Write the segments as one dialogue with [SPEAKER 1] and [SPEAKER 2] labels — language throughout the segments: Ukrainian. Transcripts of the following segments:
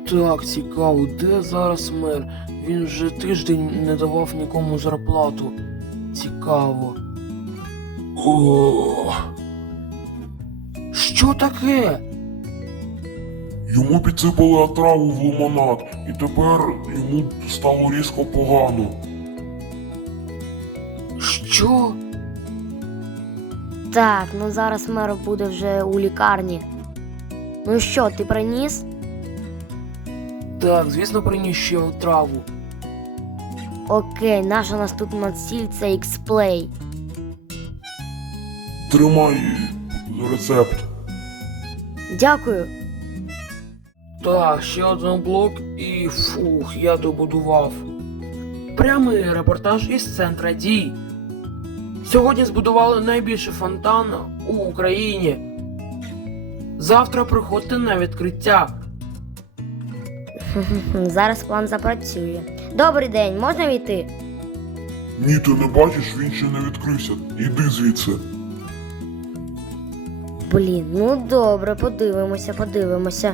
[SPEAKER 1] Так, цікаво, де зараз мер? Він вже тиждень не давав нікому зарплату. Цікаво. О. Що таке?
[SPEAKER 2] Йому підсипали отраву в лимонад, і тепер йому стало різко погано.
[SPEAKER 1] Що?
[SPEAKER 3] Так, ну зараз мер буде вже у лікарні. Ну що, ти приніс?
[SPEAKER 1] Так, звісно, приніс ще отраву.
[SPEAKER 3] Окей, наша наступна ціль – це X-Play.
[SPEAKER 2] Тримай рецепт.
[SPEAKER 3] Дякую.
[SPEAKER 1] Так, ще один блок і фух, я добудував. Прямий репортаж із центра дій. Сьогодні збудували найбільший фонтан у Україні. Завтра приходьте на відкриття.
[SPEAKER 3] Зараз план запрацює. Добрий день, можна війти?
[SPEAKER 2] Ні, ти не бачиш, він ще не відкрився. Іди звідси.
[SPEAKER 3] Блін, ну добре, подивимося.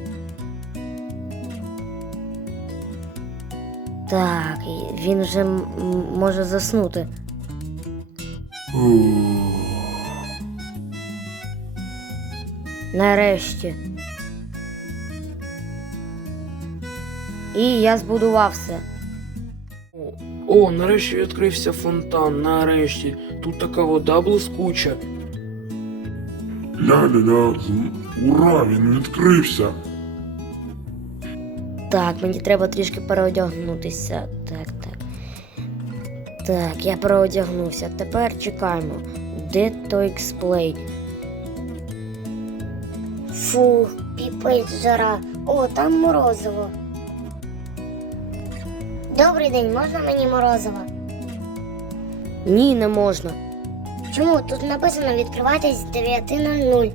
[SPEAKER 3] Так, і він вже може заснути. Нарешті. І я збудував все.
[SPEAKER 1] О, нарешті відкрився фонтан, нарешті. Тут така вода блискуча.
[SPEAKER 2] Ля-ля-ля, ура, він відкрився.
[SPEAKER 3] Так, мені треба трішки переодягнутися. Так, я переодягнувся. Тепер чекаємо. Де той X-Play?
[SPEAKER 4] Фух, піпець жара. О, там морозиво. Добрий день, можна мені морозиво?
[SPEAKER 3] Ні, не можна.
[SPEAKER 4] Чому? Тут написано відкривайтесь з 9:00.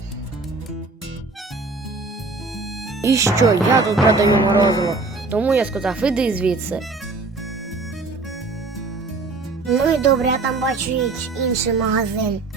[SPEAKER 3] І що, я тут продаю морозиво. Тому я сказав, іди звідси.
[SPEAKER 4] Ну і добре, я там бачу інший магазин.